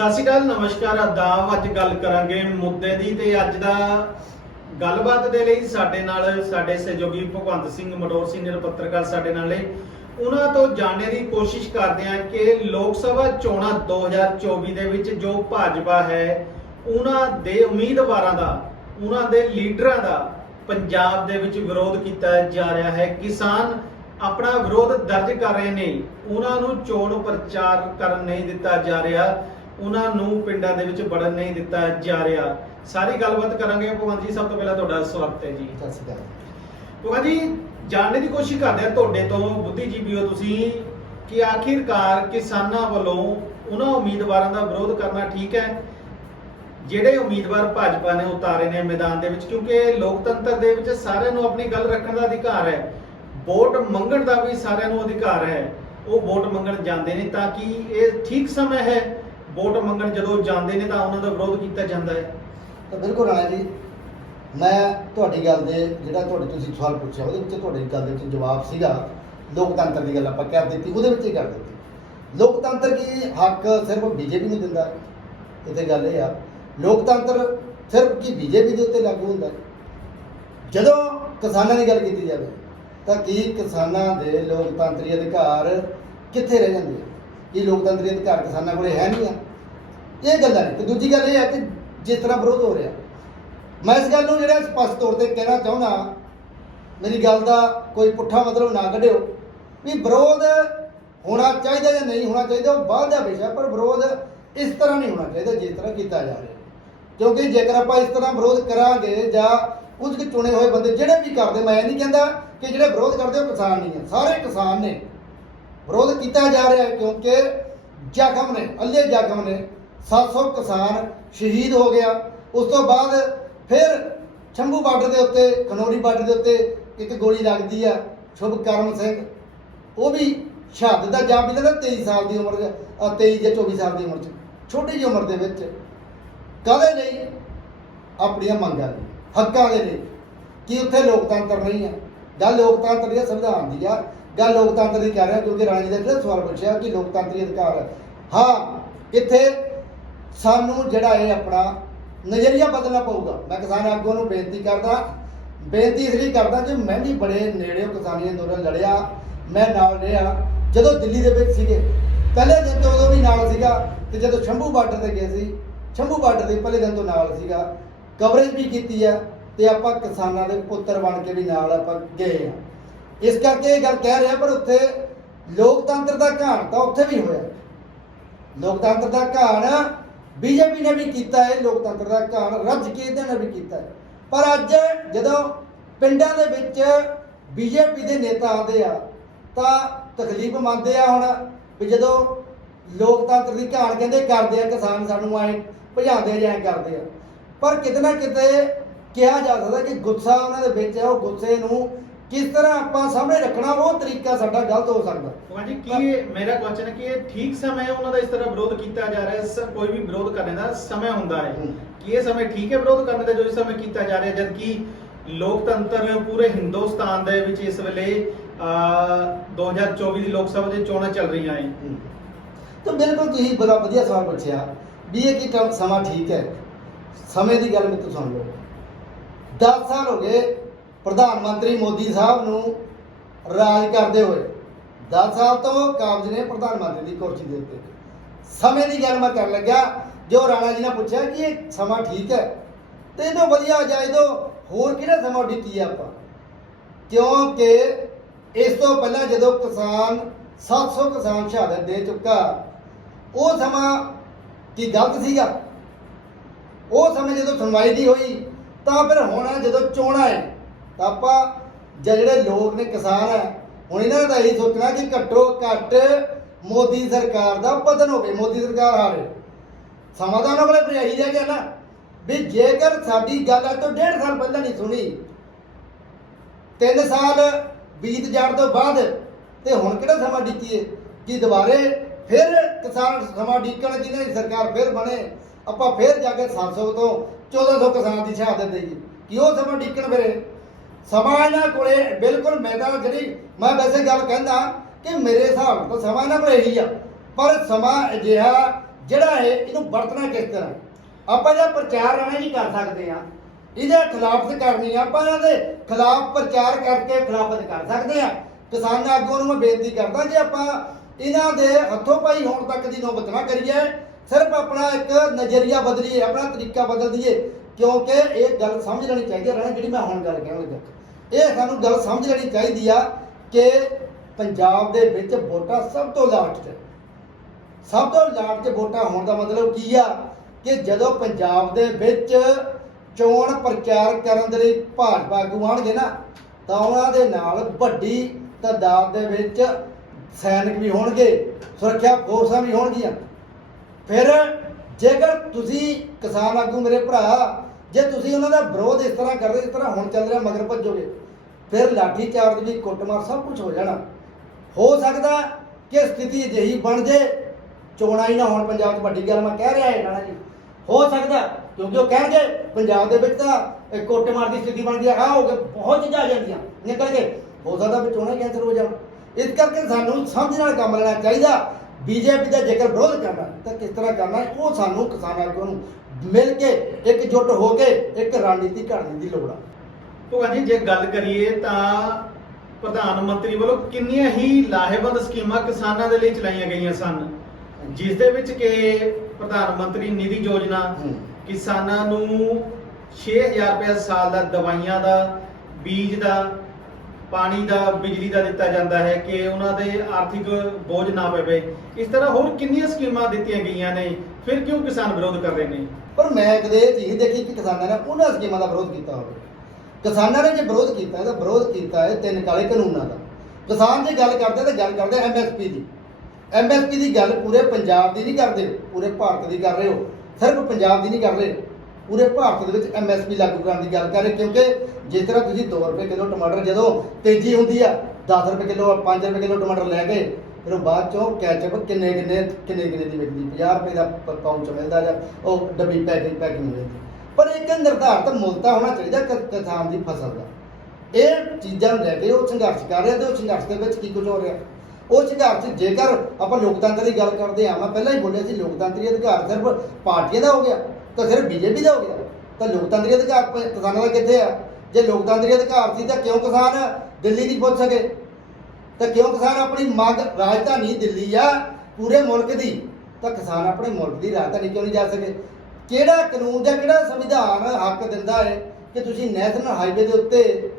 ਸਤਿ ਸ਼੍ਰੀ ਅਕਾਲ, ਨਮਸਕਾਰ, ਆਦਾਬ। ਅੱਜ ਗੱਲ ਕਰਾਂਗੇ ਮੁੱਦੇ ਦੀ ਤੇ ਅੱਜ ਦਾ ਗੱਲਬਾਤ ਦੇ ਲਈ ਸਾਡੇ ਨਾਲ ਸਾਡੇ ਸਹਿਯੋਗੀ ਭਗਵੰਤ ਸਿੰਘ ਮਡੋਰ ਸੀਨੀਅਰ ਪੱਤਰਕਾਰ ਸਾਡੇ ਨਾਲ ਨੇ। ਉਹਨਾਂ ਤੋਂ ਜਾਣਨ ਦੀ ਕੋਸ਼ਿਸ਼ ਕਰਦੇ ਹਾਂ ਕਿ ਲੋਕ ਸਭਾ ਚੋਣਾਂ 2024 ਦੇ ਵਿੱਚ ਜੋ ਭਾਜਪਾ ਹੈ, ਉਹਨਾਂ ਦੇ ਉਮੀਦਵਾਰਾਂ ਦਾ, ਉਹਨਾਂ ਦੇ ਲੀਡਰਾਂ ਦਾ ਪੰਜਾਬ ਦੇ ਵਿੱਚ ਵਿਰੋਧ ਕੀਤਾ ਜਾ ਰਿਹਾ ਹੈ। ਕਿਸਾਨ ਆਪਣਾ ਵਿਰੋਧ ਦਰਜ ਕਰ ਰਹੇ ਨੇ, ਉਹਨਾਂ ਨੂੰ ਚੋਣ ਪ੍ਰਚਾਰ ਕਰਨ ਨਹੀਂ ਦਿੱਤਾ ਜਾ ਰਿਹਾ। ਉਹਨਾਂ ਨੂੰ ਪਿੰਡਾਂ ਦੇ ਵਿੱਚ ਵੜਨ ਨਹੀਂ ਦਿੱਤਾ ਜਾ ਰਿਹਾ। ਸਾਰੀ ਗੱਲਬਾਤ ਕਰਾਂਗੇ। ਭਗਵੰਤ ਜੀ ਸਭ ਤੋਂ ਪਹਿਲਾਂ ਤੁਹਾਡਾ ਸਵਾਗਤ ਹੈ ਜੀ। ਸਤਿ ਸ਼੍ਰੀ ਅਕਾਲ। ਭਗਵੰਤ ਜੀ ਜਾਣਨ ਦੀ ਕੋਸ਼ਿਸ਼ ਕਰਦੇ ਆ ਤੁਹਾਡੇ ਤੋਂ। ਬੁੱਧੀਜੀਵੀ ਹੋ ਤੁਸੀਂ ਕਿ ਆਖਿਰਕਾਰ ਕਿਸਾਨਾਂ ਵੱਲੋਂ ਉਹਨਾਂ ਉਮੀਦਵਾਰਾਂ ਦਾ ਵਿਰੋਧ ਕਰਨਾ ਠੀਕ ਹੈ? ਜਿਹੜੇ ਉਮੀਦਵਾਰ ਭਾਜਪਾ ਨੇ ਉਤਾਰੇ ਨੇ ਮੈਦਾਨ ਦੇ ਵਿੱਚ ਕਿਉਂਕਿ ਲੋਕਤੰਤਰ ਦੇ ਵਿੱਚ ਸਾਰਿਆਂ ਨੂੰ ਆਪਣੀ ਗੱਲ ਰੱਖਣ ਦਾ ਅਧਿਕਾਰ ਹੈ। ਵੋਟ ਮੰਗਣ ਦਾ ਵੀ ਸਾਰਿਆਂ ਨੂੰ ਅਧਿਕਾਰ ਹੈ। ਉਹ ਵੋਟ ਮੰਗਣ ਜਾਂਦੇ ਨੇ ਤਾਂ ਕਿ ਇਹ ਠੀਕ ਸਮਾਂ ਹੈ। ਵੋਟ ਮੰਗਣ ਜਦੋਂ ਜਾਂਦੇ ਨੇ ਤਾਂ ਉਹਨਾਂ ਦਾ ਵਿਰੋਧ ਕੀਤਾ ਜਾਂਦਾ ਹੈ। ਤਾਂ ਬਿਲਕੁਲ ਰਾਣਾ ਜੀ, ਮੈਂ ਤੁਹਾਡੀ ਗੱਲ ਦੇ ਜਿਹੜਾ ਤੁਹਾਡੇ ਤੁਸੀਂ ਸਵਾਲ ਪੁੱਛਿਆ, ਉਹਦੇ ਵਿੱਚ ਤੁਹਾਡੀ ਗੱਲ ਦੇ ਵਿੱਚ ਜਵਾਬ ਸੀਗਾ, ਲੋਕਤੰਤਰ ਦੀ ਗੱਲ ਆਪਾਂ ਕਰ ਦਿੱਤੀ, ਉਹਦੇ ਵਿੱਚ ਹੀ ਕਰ ਦਿੱਤੀ। ਲੋਕਤੰਤਰ ਕੀ ਹੱਕ ਸਿਰਫ ਬੀਜੇਪੀ ਨੂੰ ਦਿੰਦਾ ਹੈ? ਇੱਥੇ ਗੱਲ ਇਹ ਆ, ਲੋਕਤੰਤਰ ਸਿਰਫ ਕੀ ਬੀਜੇਪੀ ਦੇ ਉੱਤੇ ਲਾਗੂ ਹੁੰਦਾ ਜਦੋਂ ਕਿਸਾਨਾਂ ਦੀ ਗੱਲ ਕੀਤੀ ਜਾਵੇ, ਤਾਂ ਕੀ ਕਿਸਾਨਾਂ ਦੇ ਲੋਕਤੰਤਰੀ ਅਧਿਕਾਰ ਕਿੱਥੇ ਰਹਿ ਜਾਂਦੇ ਆ? ਕੀ ਲੋਕਤੰਤਰੀ ਅਧਿਕਾਰ ਕਿਸਾਨਾਂ ਕੋਲੇ ਹੈ ਨਹੀਂ ਆ। ਇਹ ਗੱਲਾਂ ਨੇ। ਤੇ ਦੂਜੀ ਗੱਲ ਇਹ ਹੈ ਕਿ ਜਿਸ ਤਰ੍ਹਾਂ ਵਿਰੋਧ ਹੋ ਰਿਹਾ। ਮੈਂ ਇਸ ਗੱਲ ਨੂੰ ਜਿਹੜਾ ਸਪਸ਼ਟ ਤੌਰ ਤੇ ਕਹਿਣਾ ਚਾਹੁੰਦਾ, ਮੇਰੀ ਗੱਲ ਦਾ ਕੋਈ ਪੁੱਠਾ ਮਤਲਬ ਨਾ ਕੱਢਿਓ ਵੀ ਵਿਰੋਧ ਹੋਣਾ ਚਾਹੀਦਾ ਜਾਂ ਨਹੀਂ ਹੋਣਾ ਚਾਹੀਦਾ, ਉਹ ਬਾਅਦ ਦਾ ਵਿਸ਼ਾ ਪਰ ਵਿਰੋਧ ਇਸ ਤਰ੍ਹਾਂ ਨਹੀਂ ਹੋਣਾ ਚਾਹੀਦਾ ਜਿਸ ਤਰ੍ਹਾਂ ਕੀਤਾ ਜਾ ਰਿਹਾ। ਕਿਉਂਕਿ ਜੇਕਰ ਆਪਾਂ ਇਸ ਤਰ੍ਹਾਂ ਵਿਰੋਧ ਕਰਾਂਗੇ ਜਾਂ ਕੁਝ ਚੁਣੇ ਹੋਏ ਬੰਦੇ ਜਿਹੜੇ ਵੀ ਕਰਦੇ, ਮੈਂ ਇਹ ਨਹੀਂ ਕਹਿੰਦਾ ਕਿ ਜਿਹੜੇ ਵਿਰੋਧ ਕਰਦੇ ਉਹ ਕਿਸਾਨ ਨਹੀਂ ਹੈ ਸਾਰੇ ਕਿਸਾਨ ਨੇ ਵਿਰੋਧ ਕੀਤਾ ਜਾ ਰਿਹਾ ਹੈ ਕਿਉਂਕਿ ਜ਼ਖਮ ਨੇ, ਅੱਲੇ ਜ਼ਖਮ ਨੇ 700 ਕਿਸਾਨ ਸ਼ਹੀਦ ਹੋ ਗਿਆ। ਉਸ ਤੋਂ ਬਾਅਦ ਫਿਰ ਸ਼ੰਭੂ ਬਾਰਡਰ ਦੇ ਉੱਤੇ, ਖਨੌਰੀ ਬਾਰਡਰ ਦੇ ਉੱਤੇ ਇੱਕ ਗੋਲੀ ਲੱਗਦੀ ਆ ਸ਼ੁਭ ਕਰਮ ਸਿੰਘ। ਉਹ ਵੀ ਸ਼ਹਾਦਤ ਦਾ ਜਾਮ ਮਿਲਦਾ 23 ਸਾਲ ਦੀ ਉਮਰ ਦੇ 23 ਜਾਂ 24 ਸਾਲ ਦੀ ਉਮਰ ਚ, ਛੋਟੀ ਜਿਹੀ ਉਮਰ ਦੇ ਵਿੱਚ। ਕਦੇ ਨਹੀਂ ਆਪਣੀਆਂ ਮੰਗਾਂ ਲਈ, ਹੱਕਾਂ ਦੇ ਲਈ। ਕਿ ਉੱਥੇ ਲੋਕਤੰਤਰ ਨਹੀਂ ਆ? ਗੱਲ ਲੋਕਤੰਤਰ ਦੀ ਸੰਵਿਧਾਨ ਦੀ ਆ ਗੱਲ ਲੋਕਤੰਤਰ ਦੀ ਕਰ ਰਿਹਾ ਕਿਉਂਕਿ ਰਾਣੀ ਦਾ ਜਿਹੜਾ ਸਵਾਲ ਪੁੱਛਿਆ ਕਿ ਲੋਕਤੰਤਰੀ ਅਧਿਕਾਰ ਹੈ। ਹਾਂ, ਇੱਥੇ ਸਾਨੂੰ ਜਿਹੜਾ ਇਹ ਆਪਣਾ ਨਜ਼ਰੀਆ ਬਦਲਣਾ ਪਊਗਾ। ਮੈਂ ਕਿਸਾਨ ਆਗੂਆਂ ਨੂੰ ਬੇਨਤੀ ਕਰਦਾ, ਬੇਨਤੀ ਇਸ ਲਈ ਕਰਦਾ ਕਿ ਮੈਂ ਵੀ ਬੜੇ ਨੇੜਿਓਂ ਕਿਸਾਨੀ ਅੰਦੋਲਨ ਲੜਿਆ, ਮੈਂ ਨਾਲ ਰਿਹਾ। ਜਦੋਂ ਦਿੱਲੀ ਦੇ ਵਿੱਚ ਸੀਗੇ, ਪਹਿਲੇ ਦਿਨ ਤੋਂ ਉਦੋਂ ਵੀ ਨਾਲ ਸੀਗਾ ਤੇ ਜਦੋਂ ਸ਼ੰਭੂ ਬਾਰਡਰ ਤੇ ਗਏ ਸੀ, ਸ਼ੰਭੂ ਬਾਰਡਰ ਦੇ ਪਹਿਲੇ ਦਿਨ ਤੋਂ ਨਾਲ ਸੀਗਾ ਕਵਰੇਜ ਵੀ ਕੀਤੀ ਆ ਤੇ ਆਪਾਂ ਕਿਸਾਨਾਂ ਦੇ ਪੁੱਤਰ ਬਣ ਕੇ ਵੀ ਨਾਲ ਆਪਾਂ ਗਏ ਆ ਇਸ ਕਰਕੇ ਇਹ ਗੱਲ ਕਹਿ ਰਿਹਾ, ਪਰ ਉੱਥੇ ਲੋਕਤੰਤਰ ਦਾ ਘਾਣ ਤਾਂ ਉੱਥੇ ਵੀ ਹੋਇਆ। ਲੋਕਤੰਤਰ ਦਾ ਘਾਣ ਬੀਜੇਪੀ ਨੇ ਵੀ ਕੀਤਾ ਹੈ, ਲੋਕਤੰਤਰ ਦਾ ਘਾਣ ਰੱਜ ਕੇ ਇਹਨਾਂ ਨੇ ਵੀ ਕੀਤਾ ਹੈ। ਪਰ ਅੱਜ ਜਦੋਂ ਪਿੰਡਾਂ ਦੇ ਵਿੱਚ ਬੀਜੇਪੀ ਦੇ ਨੇਤਾ ਆਉਂਦੇ ਆ, ਤਾਂ ਤਕਲੀਫ ਮੰਨਦੇ ਆ ਹੁਣ ਵੀ ਜਦੋਂ ਲੋਕਤੰਤਰ ਦੀ ਘਾਣ ਕਹਿੰਦੇ ਕਰਦੇ ਆ, ਕਿਸਾਨ ਸਾਨੂੰ ਆਏ ਭਜਾਉਂਦੇ ਜਾਂ ਕਰਦੇ ਆ। ਪਰ ਕਿਤੇ ਨਾ ਕਿਤੇ ਕਿਹਾ ਜਾ ਸਕਦਾ ਕਿ ਗੁੱਸਾ ਉਹਨਾਂ ਦੇ ਵਿੱਚ ਹੈ ਉਹ ਗੁੱਸੇ ਨੂੰ ਕਿਸ ਤਰ੍ਹਾਂ ਆਪਾਂ ਸਾਹਮਣੇ ਰੱਖਣਾ ਉਹ ਤਰੀਕਾ ਸਾਡਾ ਗਲਤ ਹੋ ਸਕਦਾ। ਜੀ ਕੀ ਇਹ- ਮੇਰਾ ਕੁਐਸਚਨ ਹੈ ਕਿ ਇਹ ਠੀਕ ਸਮਾਂ ਹੈ ਉਹਨਾਂ ਦਾ ਇਸ ਤਰ੍ਹਾਂ ਵਿਰੋਧ ਕੀਤਾ ਜਾ ਰਿਹਾ ਹੈ? ਸ- ਕੋਈ ਵੀ ਵਿਰੋਧ ਕਰਨ ਦਾ ਸਮਾਂ ਹੁੰਦਾ ਹੈ। ਹੂੰ। ਕੀ ਇਹ ਸਮੇਂ ਠੀਕ ਹੈ ਵਿਰੋਧ ਕਰਨ ਦਾ ਜੋ ਇਸ ਸਮੇਂ ਕੀਤਾ ਜਾ ਰਿਹਾ ਜਦ ਕਿ ਲੋਕਤੰਤਰ ਪੂਰੇ ਹਿੰਦੁਸਤਾਨ ਦੇ ਵਿੱਚ ਇਸ ਵੇਲੇ ਅਹ, 2024 ਦੀ ਲੋਕ ਸਭਾ ਦੀ ਚੋਣਾਂ ਚੱਲ ਰਹੀਆਂ ਹੈ। ਤਾਂ ਬਿਲਕੁਲ ਤੁਸੀਂ ਬੜਾ ਵਧੀਆ ਸਵਾਲ ਪੁੱਛਿਆ ਵੀ ਇਹ ਕੀ ਕੰਮ ਸਮਾਂ ਠੀਕ ਹੈ? ਸਮੇਂ ਦੀ ਗੱਲ ਮੈਨੂੰ ਸੁਣ ਲਓ 10 ਸਾਲ ਹੋ ਗਏ ਪ੍ਰਧਾਨ ਮੰਤਰੀ ਮੋਦੀ ਸਾਹਿਬ ਨੂੰ ਰਾਜ ਕਰਦੇ ਹੋਏ 10 ਸਾਲ ਤੋਂ ਕਾਬਜ਼ ਨੇ ਪ੍ਰਧਾਨ ਮੰਤਰੀ ਦੀ ਕੁਰਸੀ ਦੇ ਉੱਤੇ। ਸਮੇਂ ਦੀ ਗੱਲ ਮੈਂ ਕਰਨ ਲੱਗਾ ਜੋ ਰਾਣਾ ਜੀ ਨੇ ਪੁੱਛਿਆ ਕਿ ਇਹ ਸਮਾਂ ਠੀਕ ਹੈ, ਤੇ ਇਹ ਤੋਂ ਵਧੀਆ ਜਾਂ ਇਹ ਹੋਰ ਕਿਹੜਾ ਸਮਾਂ ਉਡੀਕੀ ਆਪਾਂ? ਕਿਉਂਕਿ ਇਸ ਤੋਂ ਪਹਿਲਾਂ ਜਦੋਂ ਕਿਸਾਨ 700 ਕਿਸਾਨ ਸ਼ਹਾਦਤ ਦੇ ਚੁੱਕਾ, ਉਹ ਸਮਾਂ ਕੀ ਗਲਤ ਸੀਗਾ? ਉਹ ਸਮੇਂ ਜਦੋਂ ਸੁਣਵਾਈ ਦੀ ਹੋਈ, ਤਾਂ ਫਿਰ ਹੁਣ ਜਦੋਂ ਚੋਣਾਂ ਹੈ ਤਾਂ ਆਪਾਂ ਜਾਂ ਜਿਹੜੇ ਲੋਕ ਨੇ ਕਿਸਾਨ ਹੈ, ਹੁਣ ਇਹਨਾਂ ਦਾ ਇਹ ਸੋਚਣਾ ਕਿ ਘੱਟੋ ਘੱਟ ਮੋਦੀ ਸਰਕਾਰ ਦਾ ਪਤਨ ਹੋਵੇ, ਮੋਦੀ ਸਰਕਾਰ ਹਾਰੇ। ਸਮਾਂ ਤਾਂ ਉਹਨਾਂ ਕੋਲੇ ਪਰਿਆਈ ਰਹਿ ਗਿਆ ਨਾ, ਵੀ ਜੇਕਰ ਸਾਡੀ ਗੱਲ ਅੱਜ ਤੋਂ ਡੇਢ ਸਾਲ ਪਹਿਲਾਂ ਨਹੀਂ ਸੁਣੀ, ਤਿੰਨ ਸਾਲ ਬੀਤ ਜਾਣ ਤੋਂ ਬਾਅਦ, ਤੇ ਹੁਣ ਕਿਹੜਾ ਸਮਾਂ ਡਿੱਕੀਏ ਕਿ ਦੁਬਾਰੇ ਫਿਰ ਕਿਸਾਨ ਸਮਾਂ ਡਿੱਕਣ ਜਿਹਨਾਂ ਦੀ ਸਰਕਾਰ ਫਿਰ ਬਣੇ, ਆਪਾਂ ਫਿਰ ਜਾ ਕੇ 700 ਤੋਂ 1400 ਕਿਸਾਨ ਦੀ ਸ਼ਹਾਦਤ ਦੇਈਏ। ਕਿ ਉਹ ਸਮਾਂ ਡਿੱਕਣ ਫਿਰੇ। ਸਮਾਂ ਇਹਨਾਂ ਕੋਲੇ, ਬਿਲਕੁਲ ਮੈਂ ਤਾਂ ਜਿਹੜੀ ਮੈਂ ਵੈਸੇ ਗੱਲ ਕਹਿੰਦਾ ਕਿ ਮੇਰੇ ਹਿਸਾਬ ਨਾਲ ਸਮਾਂ ਇਹਨਾਂ ਕੋਲ ਇਹੀ ਆ। ਪਰ ਸਮਾਂ ਅਜਿਹਾ ਜਿਹੜਾ ਇਹ ਇਹਨੂੰ ਵਰਤਣਾ ਕਿਸ ਤਰ੍ਹਾਂ ਆਪਾਂ ਜਿਹੜਾ ਪ੍ਰਚਾਰ ਰਾਣੇ ਨਹੀਂ ਕਰ ਸਕਦੇ ਆ ਇਹਦੇ ਖਿਲਾਫ ਕਰਨੀ ਆ, ਆਪਾਂ ਇਹਨਾਂ ਦੇ ਖਿਲਾਫ ਪ੍ਰਚਾਰ ਕਰਕੇ ਖਿਲਾਫਤ ਕਰ ਸਕਦੇ ਆ ਕਿਸਾਨ ਆਗੂਆਂ ਨੂੰ ਮੈਂ ਬੇਨਤੀ ਕਰਦਾ ਜੇ ਆਪਾਂ ਇਹਨਾਂ ਦੇ ਹੱਥੋਂ ਪਾਈ ਹੋਣ ਤੱਕ ਦੀ ਨੌਬਤ ਨਾ ਕਰੀਏ, ਸਿਰਫ ਆਪਣਾ ਇੱਕ ਨਜ਼ਰੀਆ ਬਦਲੀਏ, ਆਪਣਾ ਤਰੀਕਾ ਬਦਲ ਦਈਏ ਕਿਉਂਕਿ ਇਹ ਗੱਲ ਸਮਝ ਲੈਣੀ ਚਾਹੀਦੀ ਹੈ, ਰਾਣਾ, ਜਿਹੜੀ ਮੈਂ ਹੁਣ ਗੱਲ ਕਹਿਣ ਲੱਗਾ। ਇਹ ਸਾਨੂੰ ਗੱਲ ਸਮਝ ਲੈਣੀ ਚਾਹੀਦੀ ਆ ਕਿ ਪੰਜਾਬ ਦੇ ਵਿੱਚ ਵੋਟਾਂ ਸਭ ਤੋਂ ਲਾਸਟ 'ਚ। ਸਭ ਤੋਂ ਲਾਸਟ 'ਚ ਵੋਟਾਂ ਹੋਣ ਦਾ ਮਤਲਬ ਕੀ ਆ ਕਿ ਜਦੋਂ ਪੰਜਾਬ ਦੇ ਵਿੱਚ ਚੋਣ ਪ੍ਰਚਾਰ ਕਰਨ ਦੇ ਲਈ ਭਾਜਪਾ ਆਗੂ ਆਉਣਗੇ ਨਾ, ਤਾਂ ਉਹਨਾਂ ਦੇ ਨਾਲ ਵੱਡੀ ਤਾਦਾਦ ਦੇ ਵਿੱਚ ਸੈਨਿਕ ਵੀ ਹੋਣਗੇ, ਸੁਰੱਖਿਆ ਫੋਰਸਾਂ ਵੀ ਹੋਣਗੀਆਂ। ਫਿਰ ਜੇਕਰ ਤੁਸੀਂ ਕਿਸਾਨ ਆਗੂ ਮੇਰੇ ਭਰਾ ਜੇ ਤੁਸੀਂ ਉਹਨਾਂ ਦਾ ਵਿਰੋਧ ਇਸ ਤਰ੍ਹਾਂ ਕਰਦੇ ਜਿਸ ਤਰ੍ਹਾਂ ਹੁਣ ਚੱਲ ਰਿਹਾ ਮਗਰ ਭੱਜੋਗੇ, ਫਿਰ ਲਾਠੀ ਚਾਰਜ ਵੀ ਕੁੱਟਮਾਰ ਸਭ ਕੁਝ ਹੋ ਜਾਣਾ। ਹੋ ਸਕਦਾ ਕਿ ਸਥਿਤੀ ਅਜਿਹੀ ਬਣ ਜੇ, ਚੋਣਾਂ ਹੀ ਨਾ ਹੋਣ, ਪੰਜਾਬ 'ਚ ਵੱਡੀ ਗੱਲ ਮੈਂ ਕਹਿ ਰਿਹਾ ਹੈ ਰਾਣਾ ਜੀ। ਹੋ ਸਕਦਾ, ਕਿਉਂਕਿ ਉਹ ਕਹਿਣਗੇ, ਪੰਜਾਬ ਦੇ ਵਿੱਚ ਤਾਂ ਕੁੱਟਮਾਰ ਦੀ ਸਥਿਤੀ ਬਣਦੀ ਆ ਆਹ ਹੋ ਕੇ ਬਹੁਤ ਚੀਜ਼ਾਂ ਆ ਜਾਂਦੀਆਂ, ਨਿਕਲ ਕੇ ਹੋ ਸਕਦਾ ਵੀ ਚੋਣਾਂ ਕੈਂਸਲ ਹੋ ਜਾਣ। ਇਸ ਕਰਕੇ ਸਾਨੂੰ ਸਮਝ ਨਾਲ ਕੰਮ ਲੈਣਾ ਚਾਹੀਦਾ, ਬੀਜੇਪੀ ਦਾ ਜੇਕਰ ਵਿਰੋਧ ਕਰਨਾ ਤਾਂ ਕਿਸ ਤਰ੍ਹਾਂ ਕਰਨਾ, ਉਹ ਸਾਨੂੰ ਕਿਸਾਨ ਆਗੂਆਂ ਨੂੰ ਮਿਲ ਕੇ ਇਕਜੁੱਟ ਹੋ ਕੇ ਇੱਕ ਰਣਨੀਤੀ ਘੜਨ ਦੀ ਲੋੜ ਆ ਭਗਵਾਨ ਜੀ ਜੇ ਗੱਲ ਕਰੀਏ ਤਾਂ ਪ੍ਰਧਾਨ ਮੰਤਰੀ ਵੱਲੋਂ ਕਿੰਨੀਆਂ ਹੀ ਲਾਹੇਵੰਦ ਸਕੀਮਾਂ ਕਿਸਾਨਾਂ ਦੇ ਲਈ ਚਲਾਈਆਂ ਗਈਆਂ ਸਨ ਜਿਸ ਦੇ ਵਿੱਚ ਕਿ ਪ੍ਰਧਾਨ ਮੰਤਰੀ ਨਿਧੀ ਯੋਜਨਾ। ਕਿਸਾਨਾਂ ਨੂੰ 6000 ਰੁਪਏ ਸਾਲ ਦਾ ਦਵਾਈਆਂ ਦਾ ਬੀਜ ਦਾ ਪਾਣੀ ਦਾ ਬਿਜਲੀ ਦਾ ਦਿੱਤਾ ਜਾਂਦਾ ਹੈ ਕਿ ਉਹਨਾਂ ਦੇ ਆਰਥਿਕ ਬੋਝ ਨਾ ਪਵੇ ਇਸ ਤਰ੍ਹਾਂ ਹੋਰ ਕਿੰਨੀਆਂ ਸਕੀਮਾਂ ਦਿੱਤੀਆਂ ਗਈਆਂ ਨੇ ਫਿਰ ਕਿਉਂ ਕਿਸਾਨ ਵਿਰੋਧ ਕਰ ਰਹੇ ਨੇ? ਪਰ ਮੈਂ ਕਦੇ ਇਹ ਚੀਜ਼ ਦੇਖੀ ਕਿ ਕਿਸਾਨਾਂ ਨੇ ਉਹਨਾਂ ਸਕੀਮਾਂ ਦਾ ਵਿਰੋਧ ਕੀਤਾ ਹੋਵੇ। ਕਿਸਾਨਾਂ ਨੇ ਜੇ ਵਿਰੋਧ ਕੀਤਾ ਹੈ ਤਾਂ ਵਿਰੋਧ ਕੀਤਾ ਹੈ ਤਿੰਨ ਕਾਲੇ ਕਾਨੂੰਨਾਂ ਦਾ। ਕਿਸਾਨ ਜੇ ਗੱਲ ਕਰਦੇ ਤਾਂ ਗੱਲ ਕਰਦੇ ਐਮਐਸਪੀ ਦੀ। ਐਮਐਸਪੀ ਦੀ ਗੱਲ ਪੂਰੇ ਪੰਜਾਬ ਦੀ ਨਹੀਂ ਕਰਦੇ, ਪੂਰੇ ਭਾਰਤ ਦੀ ਕਰ ਰਹੇ ਹੋ। ਸਿਰਫ ਪੰਜਾਬ ਦੀ ਨਹੀਂ ਕਰ ਰਹੇ। ਪੂਰੇ ਭਾਰਤ ਦੇ ਵਿੱਚ ਐਮਐਸਪੀ ਲਾਗੂ ਕਰਨ ਦੀ ਗੱਲ ਕਰ ਰਹੇ, ਕਿਉਂਕਿ ਜਿਸ ਤਰ੍ਹਾਂ ਤੁਸੀਂ 2 ਰੁਪਏ ਕਿਲੋ ਟਮਾਟਰ ਜਦੋਂ ਤੇਜ਼ੀ ਹੁੰਦੀ ਆ 10 ਰੁਪਏ ਕਿਲੋ 5 ਰੁਪਏ ਕਿਲੋ ਟਮਾਟਰ ਲੈ ਕੇ ਫਿਰ ਉਹ ਬਾਅਦ ਚੋਂ ਕੈਚਅਪ ਕਿੰਨੇ ਕਿੰਨੇ ਕਿੰਨੇ ਕਿੰਨੇ ਦੀ ਵਿਕਦੀ? 50 ਰੁਪਏ ਦਾ ਪ- ਪਾਊਚ ਮਿਲਦਾ ਜਾਂ ਉਹ ਡੱਬੀ ਪੈਕਿੰਗ ਪੈਕਿੰਗ ਮਿਲਦੀ? ਪਰ ਇੱਕ ਨਿਰਧਾਰਤ ਮੁੱਲ ਤਾਂ ਹੋਣਾ ਚਾਹੀਦਾ ਕਿ- ਕਿਸਾਨ ਦੀ ਫਸਲ ਦਾ। ਇਹ ਚੀਜ਼ਾਂ ਨੂੰ ਲੈ ਕੇ ਉਹ ਸੰਘਰਸ਼ ਕਰ ਰਿਹਾ ਤੇ ਉਹ ਸੰਘਰਸ਼ ਦੇ ਵਿੱਚ ਕੀ ਕੁਝ ਹੋ ਰਿਹਾ? ਉਹ ਸੰਘਰਸ਼ ਜੇਕਰ ਆਪਾਂ ਲੋਕਤੰਤਰ ਦੀ ਗੱਲ ਕਰਦੇ ਆ ਮੈਂ ਪਹਿਲਾਂ ਹੀ ਬੋਲਿਆ ਸੀ ਲੋਕਤੰਤਰੀ ਅਧਿਕਾਰ ਸਿਰਫ ਪਾਰਟੀਆਂ ਦਾ ਹੋ ਗਿਆ, ਤਾਂ ਸਿਰਫ ਬੀਜੇਪੀ ਦਾ ਹੋ ਗਿਆ। ਤਾਂ ਲੋਕਤੰਤਰੀ ਅਧਿਕਾਰ ਪ- ਕਿਸਾਨਾਂ ਦਾ ਕਿੱਥੇ ਆ? ਜੇ ਲੋਕਤੰਤਰੀ ਅਧਿਕਾਰ ਸੀ ਤਾਂ ਕਿਉਂ ਕਿਸਾਨ ਦਿੱਲੀ ਨਹੀਂ ਪਹੁੰਚ ਸਕੇ? ਤਾਂ ਕਿਉਂ ਕਿਸਾਨ ਆਪਣੀ ਮੰਗ ਰਾਜਧਾਨੀ ਦਿੱਲੀ ਆ, ਪੂਰੇ ਮੁਲਕ ਦੀ? ਤਾਂ ਕਿਸਾਨ ਆਪਣੇ ਮੁਲਕ ਦੀ ਰਾਜਧਾਨੀ ਕਿਉਂ ਨਹੀਂ ਜਾ ਸਕੇ? ਕਿਹੜਾ ਕਾਨੂੰਨ ਜਾਂ ਕਿਹੜਾ ਸੰਵਿਧਾਨ ਹੱਕ ਦਿੰਦਾ ਹੈ ਕਿ ਤੁਸੀਂ ਨੈਸ਼ਨਲ ਹਾਈਵੇ ਦੇ ਉੱਤੇ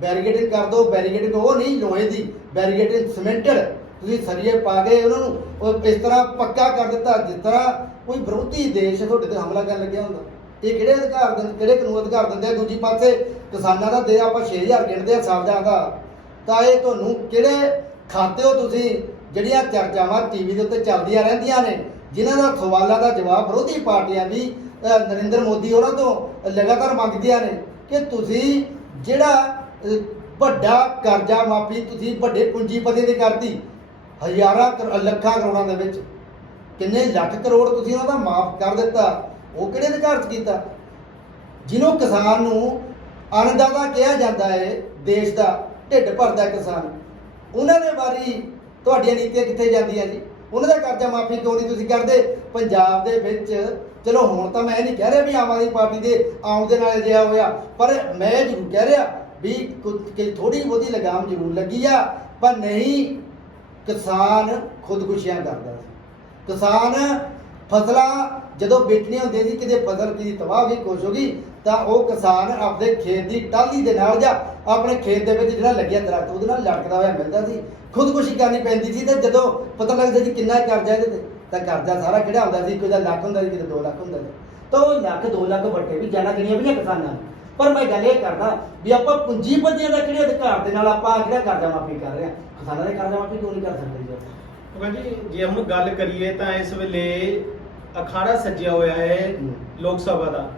ਬੈਰੀਕੇਡਿੰਗ ਕਰ ਦਿਓ, ਬੈਰੀਕੇਡਿੰਗ ਉਹ ਨਹੀਂ, ਲੋਹੇ ਦੀ, ਬੈਰੀਕੇਡਿੰਗ ਸਿਮੈਂਟਡ। ਤੁਸੀਂ ਸਰੀਏ ਪਾ ਕੇ ਉਹਨਾਂ ਨੂੰ ਉਹ ਇਸ ਤਰ੍ਹਾਂ ਪੱਕਾ ਕਰ ਦਿੱਤਾ, ਜਿਸ ਤਰ੍ਹਾਂ ਕੋਈ ਵਿਰੋਧੀ ਦੇਸ਼ ਤੁਹਾਡੇ ਤੇ ਹਮਲਾ ਕਰਨ ਲੱਗਿਆ ਹੁੰਦਾ। ਇਹ ਕਿਹੜੇ ਅਧਿਕਾਰ ਦਿੰਦੇ ਕਿਹੜੇ ਕਾਨੂੰਨ ਅਧਿਕਾਰ ਦਿੰਦੇ ਆ? ਦੂਜੀ ਪਾਸੇ ਕਿਸਾਨਾਂ ਦਾ ਦੇ ਆਪਾਂ 6000 ਗਿਣਦੇ ਆ ਸਾਵਧਾਨ ਦਾ। ਤਾਂ ਇਹ ਤੁਹਾਨੂੰ ਕਿਹੜੇ ਖਾਤੇ ਹੋ ਤੁਸੀਂ, ਜਿਹੜੀਆਂ ਚਰਚਾਵਾਂ ਟੀਵੀ ਦੇ ਉੱਤੇ ਚੱਲਦੀਆਂ ਰਹਿੰਦੀਆਂ ਨੇ, ਜਿਨ੍ਹਾਂ ਦਾ ਸਵਾਲਾਂ ਦਾ ਜਵਾਬ ਵਿਰੋਧੀ ਪਾਰਟੀਆਂ ਵੀ ਨਰਿੰਦਰ ਮੋਦੀ ਉਹਨਾਂ ਤੋਂ ਲਗਾਤਾਰ ਮੰਗਦੀਆਂ ਨੇ ਕਿ ਤੁਸੀਂ ਜਿਹੜਾ ਵੱਡਾ ਕਰਜ਼ਾ ਮਾਫੀ ਤੁਸੀਂ ਵੱਡੇ ਪੂੰਜੀਪਤੀ ਨੇ ਕਰਤੀ, ਹਜ਼ਾਰਾਂ ਕਰੋ- ਲੱਖਾਂ ਕਰੋੜਾਂ ਦੇ ਵਿੱਚ, ਕਿੰਨੇ ਲੱਖ ਕਰੋੜ ਤੁਸੀਂ ਉਹਨਾਂ ਦਾ ਮਾਫ ਕਰ ਦਿੱਤਾ, ਉਹ ਕਿਹੜੇ ਅਧਿਕਾਰ 'ਚ ਕੀਤਾ? ਜਿਹਨੂੰ ਕਿਸਾਨ ਨੂੰ ਅੰਨਦਾਤਾ ਕਿਹਾ ਜਾਂਦਾ ਹੈ ਦੇਸ਼ ਦਾ ਢਿੱਡ ਭਰਦਾ ਕਿਸਾਨ ਉਹਨਾਂ ਦੇ ਬਾਰੇ ਤੁਹਾਡੀਆਂ ਨੀਤੀਆਂ ਕਿੱਥੇ ਜਾਂਦੀਆਂ ਜੀ? ਉਹਨਾਂ ਦਾ ਕਰਜ਼ਾ ਮਾਫੀ ਕਿਉਂ ਨਹੀਂ ਤੁਸੀਂ ਕਰਦੇ? ਪੰਜਾਬ ਦੇ ਵਿੱਚ, ਚਲੋ ਹੁਣ ਤਾਂ ਮੈਂ ਇਹ ਨਹੀਂ ਕਹਿ ਰਿਹਾ ਵੀ ਆਮ ਆਦਮੀ ਪਾਰਟੀ ਦੇ ਆਉਣ ਦੇ ਨਾਲ ਅਜਿਹਾ ਹੋਇਆ, ਪਰ ਮੈਂ ਇਹ ਜ਼ਰੂਰ ਕਹਿ ਰਿਹਾ ਵੀ ਕੁਝ ਕਿ ਥੋੜੀ ਬਹੁਤੀ ਲਗਾਮ ਜ਼ਰੂਰ ਲੱਗੀ ਆ, ਪਰ ਨਹੀਂ, ਕਿਸਾਨ ਖੁਦਕੁਸ਼ੀਆਂ ਕਰਦਾ ਸੀ। ਕਿਸਾਨ ਫਸਲਾਂ ਜਦੋਂ ਵੇਚਣੀਆਂ ਹੁੰਦੀਆਂ ਸੀ, ਕਿਤੇ ਫਸਲ ਕੀ ਤਬਾਹ ਵੀ ਖੁਸ਼ ਹੋ ਗਈ, ਤਾਂ ਉਹ ਕਿਸਾਨ ਆਪਣੇ ਖੇਤ ਦੀ ਟਾਹਲੀ ਦੇ ਨਾਲ ਜਾਂ ਆਪਣੇ ਖੇਤ ਦੇ ਵਿੱਚ ਜਿਹੜਾ ਲੱਗਿਆ ਦਰਖਤ ਉਹਦੇ ਨਾਲ ਲਟਕਦਾ ਹੋਇਆ ਮਿਲਦਾ ਸੀ। ਖੁਦਕੁਸ਼ੀ ਕਰਨੀ ਪੈਂਦੀ ਸੀ ਤੇ ਜਦੋਂ ਪਤਾ ਲੱਗਦਾ ਸੀ ਕਿੰਨਾ ਕਰਜ਼ਾ ਇਹਦੇ ਤੇ ਤਾਂ ਕਰਜ਼ਾ ਸਾਰਾ ਕਿਹੜਾ ਹੁੰਦਾ ਸੀ? ਕੋਈ ਦਾ ਲੱਖ ਹੁੰਦਾ ਸੀ ਕਿਤੇ 2 ਲੱਖ ਹੁੰਦਾ ਸੀ। ਤਾਂ ਉਹ ਲੱਖ 2 ਲੱਖ ਵੱਟੇ ਵੀ ਜਾਣਾ ਗਣੀਆਂ ਵੀ ਕਿਸਾਨਾਂ ਪਰ ਮੈਂ ਗੱਲ ਇਹ ਕਰਦਾ ਵੀ ਆਪਾਂ ਪੂੰਜੀਪਤੀਆਂ ਦਾ ਕਿਹੜੇ ਅਧਿਕਾਰ ਦੇ ਨਾਲ ਆਪਾਂ ਜਿਹੜਾ ਕਰਜ਼ਾ ਮਾਫੀ ਕਰ ਰਹੇ ਹਾਂ? ਕਿਸਾਨਾਂ ਦੇ ਕਰਜ਼ਾ ਮਾਫੀ ਕਿਉਂ ਨਹੀਂ ਕਰ ਸਕਦੇ ਜੀ ਜੀ ਜੇ ਹੁਣ ਗੱਲ ਕਰੀਏ ਤਾਂ ਇਸ ਵੇਲੇ ਅਖਾੜਾ ਸੱਜਿਆ ਹੋਇਆ ਹੈ। ਲੋਕ ਸਭਾ ਦਾ।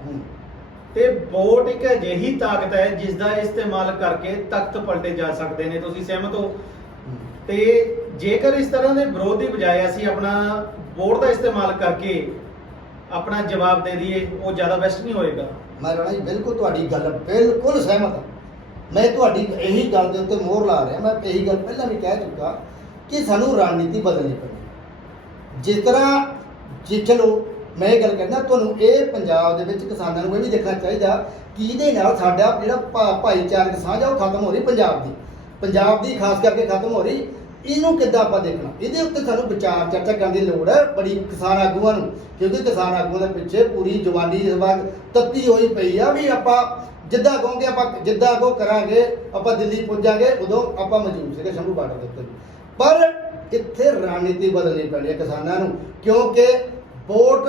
ਤੇ ਵੋਟ ਇੱਕ ਅਜਿਹੀ ਤਾਕਤ ਹੈ ਜਿਸ ਦਾ ਇਸਤੇਮਾਲ ਕਰਕੇ ਤਖਤ ਪਲਟੇ ਜਾ ਸਕਦੇ ਨੇ ਤੁਸੀਂ ਸਹਿਮਤ ਹੋ। ਤੇ ਜੇਕਰ ਇਸ ਤਰ੍ਹਾਂ ਦੇ ਵਿਰੋਧ ਦੀ ਬਜਾਏ ਅਸੀਂ ਆਪਣਾ ਵੋਟ ਦਾ ਇਸਤੇਮਾਲ ਕਰਕੇ ਆਪਣਾ ਜਵਾਬ ਦੇ ਦਈਏ ਉਹ ਜ਼ਿਆਦਾ ਬੈਸਟ ਨਹੀਂ ਹੋਏਗਾ। ਮੈਂ ਰਾਣਾ ਜੀ ਬਿਲਕੁਲ ਤੁਹਾਡੀ ਗੱਲ ਬਿਲਕੁਲ ਸਹਿਮਤ ਹਾਂ। ਮੈਂ ਤੁਹਾਡੀ ਇਹੀ ਗੱਲ ਦੇ ਉੱਤੇ ਮੋਹਰ ਲਾ ਰਿਹਾ ਮੈਂ ਇਹੀ ਗੱਲ ਪਹਿਲਾਂ ਵੀ ਕਹਿ ਚੁੱਕਾ ਕਿ ਸਾਨੂੰ ਰਣਨੀਤੀ ਬਦਲਣੀ ਪੈਣੀ ਜਿਸ ਤਰ੍ਹਾਂ ਜੀ ਚਲੋ ਮੈਂ ਇਹ ਗੱਲ ਕਰਦਾ ਤੁਹਾਨੂੰ ਇਹ ਪੰਜਾਬ ਦੇ ਵਿੱਚ ਕਿਸਾਨਾਂ ਨੂੰ ਇਹ ਵੀ ਦੇਖਣਾ ਚਾਹੀਦਾ ਕਿ ਇਹਦੇ ਨਾਲ ਸਾਡਾ ਜਿਹੜਾ ਭਾ- ਭਾਈਚਾਰਕ ਸਾਂਝ ਆ, ਉਹ ਖਤਮ ਹੋ ਰਹੀ ਪੰਜਾਬ ਦੀ। ਪੰਜਾਬ ਦੀ ਖਾਸ ਕਰਕੇ ਖਤਮ ਹੋ ਰਹੀ, ਇਹਨੂੰ ਕਿੱਦਾਂ ਆਪਾਂ ਦੇਖਣਾ? ਇਹਦੇ ਉੱਤੇ ਸਾਨੂੰ ਵਿਚਾਰ ਚਰਚਾ ਕਰਨ ਦੀ ਲੋੜ ਹੈ, ਬੜੀ ਕਿਸਾਨ ਆਗੂਆਂ ਨੂੰ, ਕਿਉਂਕਿ ਕਿਸਾਨ ਆਗੂਆਂ ਦੇ ਪਿੱਛੇ ਪੂਰੀ ਜਵਾਨੀ ਇਸ ਵਾਰ ਤੱਤੀ ਹੋਈ ਪਈ ਆ ਵੀ ਆਪਾਂ ਜਿੱਦਾਂ ਕਹੋਗੇ ਆਪਾਂ, ਜਿੱਦਾਂ ਕੋ ਕਰਾਂਗੇ, ਆਪਾਂ ਦਿੱਲੀ ਪੁੱਜਾਂਗੇ, ਉਦੋਂ ਆਪਾਂ ਮੌਜੂਦ ਸੀਗੇ ਸ਼ੰਭੂ ਬਾਰਡਰ ਦੇ ਉੱਤੇ। ਪਰ ਇੱਥੇ ਰਣਨੀਤੀ ਬਦਲਣੀ ਪੈਣੀ ਹੈ ਕਿਸਾਨਾਂ ਨੂੰ? ਕਿਉਂਕਿ ਵੋਟ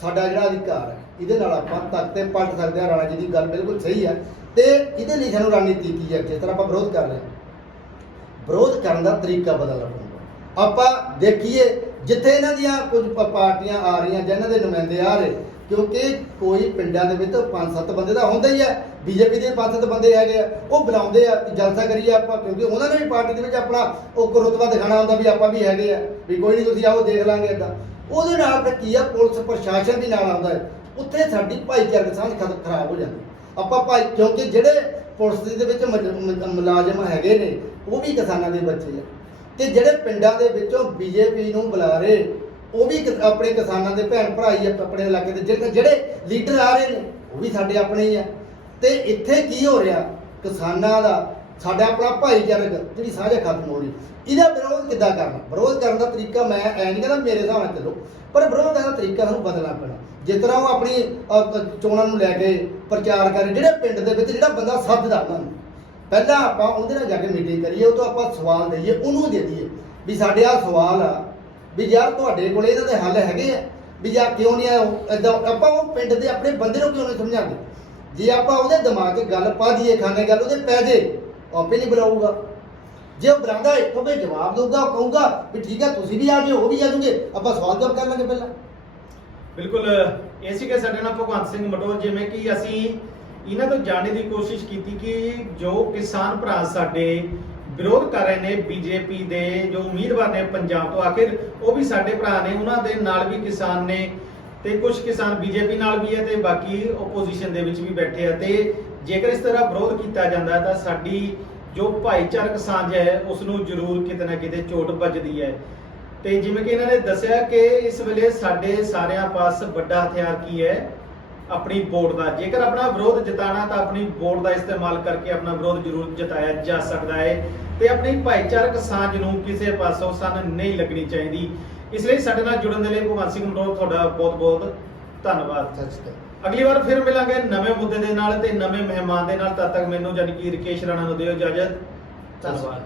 ਸਾਡਾ ਜਿਹੜਾ ਅਧਿਕਾਰ ਹੈ, ਇਹਦੇ ਨਾਲ ਆਪਾਂ ਤੱਕ ਤੇ ਪਲਟ ਸਕਦੇ ਹਾਂ, ਰਾਣਾ ਜੀ ਦੀ ਗੱਲ ਬਿਲਕੁਲ ਸਹੀ ਹੈ ਤੇ ਇਹਦੇ ਲਈ ਸਾਨੂੰ ਰਣਨੀਤੀ ਕੀ ਹੈ ਜਿਸ ਤਰ੍ਹਾਂ ਆਪਾਂ ਵਿਰੋਧ ਕਰ ਰਹੇ ਹਾਂ। ਵਿਰੋਧ ਕਰਨ ਦਾ ਤਰੀਕਾ ਬਦਲਣਾ ਪਊਗਾ। ਆਪਾਂ ਦੇਖੀਏ, ਜਿੱਥੇ ਇਹਨਾਂ ਦੀਆਂ ਕੁਝ ਪਾਰਟੀਆਂ ਆ ਰਹੀਆਂ ਜਾਂ ਇਹਨਾਂ ਦੇ ਨੁਮਾਇੰਦੇ ਆ ਰਹੇ ਕਿਉਂਕਿ ਕੋਈ ਪਿੰਡਾਂ ਦੇ ਵਿੱਚ ਪੰਜ ਸੱਤ ਬੰਦੇ ਤਾਂ ਹੁੰਦਾ ਹੀ ਹੈ ਬੀਜੇਪੀ ਦੇ ਪੰਜ ਸੱਤ ਬੰਦੇ ਹੈਗੇ ਆ, ਉਹ ਬੁਲਾਉਂਦੇ ਆ ਜਲਸਾ ਕਰੀਏ ਆਪਾਂ, ਕਿਉਂਕਿ ਉਹਨਾਂ ਨੇ ਵੀ ਪਾਰਟੀ ਦੇ ਵਿੱਚ ਆਪਣਾ ਉਹ ਰੁਤਬਾ ਦਿਖਾਣਾ ਹੁੰਦਾ ਵੀ ਆਪਾਂ ਵੀ ਹੈਗੇ ਆ, ਵੀ ਕੋਈ ਨਹੀਂ ਤੁਸੀਂ ਆਓ ਦੇਖ ਲਾਂਗੇ ਏਦਾਂ। ਉਹਦੇ ਨਾਲ ਫਿਰ ਕੀ ਆ, ਪੁਲਿਸ ਪ੍ਰਸ਼ਾਸਨ ਵੀ ਨਾਲ ਆਉਂਦਾ ਹੈ। ਉੱਥੇ ਸਾਡੀ ਭਾਈਚਾਰਕ ਸਾਂਝ ਖਰਾਬ ਹੋ ਜਾਂਦੀ। ਆਪਾਂ ਭਾਈ, ਕਿਉਂਕਿ ਜਿਹੜੇ ਪੁਲਿਸ ਦੇ ਵਿੱਚ ਮੁਲਾਜ਼ਮ ਹੈਗੇ ਨੇ, ਉਹ ਵੀ ਕਿਸਾਨਾਂ ਦੇ ਬੱਚੇ ਆ। ਤੇ ਜਿਹੜੇ ਪਿੰਡਾਂ ਦੇ ਵਿੱਚੋਂ ਬੀਜੇਪੀ ਨੂੰ ਬੁਲਾ ਰਹੇ ਉਹ ਵੀ ਕਿ- ਆਪਣੇ ਕਿਸਾਨਾਂ ਦੇ ਭੈਣ ਭਰਾ ਹੀ ਆ ਆਪਣੇ ਇਲਾਕੇ ਦੇ ਜਿਹੜੇ ਜਿਹੜੇ ਲੀਡਰ ਆ ਰਹੇ ਨੇ ਉਹ ਵੀ ਸਾਡੇ ਆਪਣੇ ਹੀ ਆ। ਤੇ ਇੱਥੇ ਕੀ ਹੋ ਰਿਹਾ? ਕਿਸਾਨਾਂ ਦਾ ਸਾਡਾ ਆਪਣਾ ਭਾਈਚਾਰਕ ਜਿਹੜੀ ਸਾਂਝ ਖਤਮ ਹੋ ਰਹੀ ਇਹਦਾ ਵਿਰੋਧ ਕਿੱਦਾਂ ਕਰਨਾ? ਵਿਰੋਧ ਕਰਨ ਦਾ ਤਰੀਕਾ ਮੈਂ ਐ ਨਹੀਂ ਕਹਿੰਦਾ ਮੇਰੇ ਹਿਸਾਬ ਨਾਲ ਚੱਲੋ। ਪਰ ਵਿਰੋਧ ਕਰਨ ਦਾ ਤਰੀਕਾ ਸਾਨੂੰ ਬਦਲਣਾ ਪੈਣਾ। ਜਿਸ ਤਰ੍ਹਾਂ ਉਹ ਆਪਣੀ ਅ, ਕ- ਚੋਣਾਂ ਨੂੰ ਲੈ ਕੇ ਪ੍ਰਚਾਰ ਕਰ ਰਹੇ ਜਿਹੜੇ ਪਿੰਡ ਦੇ ਵਿੱਚ ਜਿਹੜਾ ਬੰਦਾ ਸੱਦਦਾ ਉਹਨਾਂ ਨੂੰ ਪਹਿਲਾਂ ਆਪਾਂ ਉਹਦੇ ਨਾਲ ਜਾ ਕੇ ਮੀਟਿੰਗ ਕਰੀਏ ਉਹ ਤੋਂ ਆਪਾਂ ਸਵਾਲ ਦਈਏ ਉਹਨੂੰ ਦੇ ਦਈਏ ਵੀ ਸਾਡੇ ਆਹ ਸਵਾਲ ਆ ਵੀ ਯਾਰ ਤੁਹਾਡੇ ਕੋਲ ਇਹਨਾਂ ਦੇ ਹੱਲ ਹੈਗੇ ਆ, ਵੀ ਯਾਰ ਕਿਉਂ ਨਹੀਂ ਆ ਏਦਾਂ ਆਪਾਂ ਉਹ ਪਿੰਡ ਦੇ ਆਪਣੇ ਬੰਦੇ ਨੂੰ ਕਿਉਂ ਨਹੀਂ ਸਮਝਾਉਂਦੇ? ਜੇ ਆਪਾਂ ਉਹਦੇ ਦਿਮਾਗ 'ਚ ਗੱਲ ਪਾ ਦਈਏ, ਖਾਣੇ ਗੱਲ ਉਹਦੇ ਪੈ ਜੇ ਆਪੇ ਨਹੀਂ ਬੁਲਾਊਗਾ। ਜੇ ਉਹ ਬੁਲਾਉਂਦਾ, ਇੱਥੋਂ ਵੀ ਜਵਾਬ ਦਊਗਾ, ਉਹ ਕਹੂਗਾ ਵੀ ਠੀਕ ਹੈ ਤੁਸੀਂ ਵੀ ਆ ਜਿਓ ਉਹ ਵੀ ਆ ਜੂਗੇ ਆਪਾਂ ਸਵਾਲ ਜਵਾਬ ਕਰ ਲਾਂਗੇ ਪਹਿਲਾਂ। ਬਿਲਕੁਲ, ਇਹ ਸੀ ਕਿ ਸਾਡੇ ਨਾਲ ਭਗਵੰਤ ਸਿੰਘ ਮਟੋਰ ਜਿਵੇਂ ਕਿ ਅਸੀਂ ਇਹਨਾਂ ਤੋਂ ਜਾਣਨ ਦੀ ਕੋਸ਼ਿਸ਼ ਕੀਤੀ ਕਿ ਜੋ ਕਿਸਾਨ ਭਰਾ ਸਾਡੇ ਵਿਰੋਧ ਕਰ ਰਹੇ ਨੇ ਬੀਜੇਪੀ ਦੇ ਜੋ ਉਮੀਦਵਾਰ ਨੇ ਪੰਜਾਬ ਤੋਂ ਆਖਿਰ, ਉਹ ਵੀ ਸਾਡੇ ਭਰਾ ਨੇ, ਉਹਨਾਂ ਦੇ ਨਾਲ ਵੀ ਕਿਸਾਨ ਨੇ ਤੇ ਕੁਝ ਕਿਸਾਨ ਬੀਜੇਪੀ ਨਾਲ ਵੀ ਹੈ ਤੇ ਬਾਕੀ ਆਪੋਜੀਸ਼ਨ ਦੇ ਵਿੱਚ ਵੀ ਬੈਠੇ ਆ ਤੇ ਜੇਕਰ ਇਸ ਤਰ੍ਹਾਂ ਵਿਰੋਧ ਕੀਤਾ ਜਾਂਦਾ ਤਾਂ ਸਾਡੀ ਜੋ ਭਾਈਚਾਰਕ ਸਾਂਝ ਹੈ ਉਸ ਨੂੰ ਜ਼ਰੂਰ ਕਿਤੇ ਨਾ ਕਿਤੇ ਚੋਟ ਵੱਜਦੀ ਹੈ। ਤੇ ਜਿਵੇਂ ਕਿ ਇਹਨਾਂ ਨੇ ਦੱਸਿਆ ਕਿ ਇਸ ਵੇਲੇ ਸਾਡੇ ਸਾਰਿਆਂ ਪਾਸ ਵੱਡਾ ਹਥਿਆਰ ਕੀ ਹੈ? ਆਪਣੀ ਵੋਟ ਦਾ। ਜੇਕਰ ਆਪਣਾ ਵਿਰੋਧ ਜਿਤਾਣਾ ਤਾਂ ਆਪਣੀ ਵੋਟ ਦਾ ਇਸਤੇਮਾਲ ਕਰਕੇ ਆਪਣਾ ਵਿਰੋਧ ਜ਼ਰੂਰ ਜਿਤਾਇਆ ਜਾ ਸਕਦਾ ਹੈ ਤੇ ਆਪਣੀ ਭਾਈਚਾਰਕ ਸਾਂਝ ਨੂੰ ਕਿਸੇ ਪਾਸੋਂ ਸੰਨ ਨਹੀਂ ਲੱਗਣੀ ਚਾਹੀਦੀ। ਇਸ ਲਈ ਸਾਡੇ ਨਾਲ ਜੁੜਨ ਦੇ ਲਈ ਭਗਵੰਤ ਸਿੰਘ ਮਟੋਰ ਤੁਹਾਡਾ ਬਹੁਤ ਬਹੁਤ ਧੰਨਵਾਦ ਸੱਚ ਅਗਲੀ ਵਾਰ ਫਿਰ ਮਿਲਾਂਗੇ ਨਵੇਂ ਮੁੱਦੇ ਦੇ ਨਾਲ ਤੇ ਨਵੇਂ ਮਹਿਮਾਨ ਦੇ ਨਾਲ। ਤਦ ਤੱਕ ਮੈਨੂੰ ਜਾਨੀ ਕਿ ਰਕੇਸ਼ ਰਾਣਾ ਨੂੰ ਦਿਓ ਇਜਾਜ਼ਤ। ਧੰਨਵਾਦ।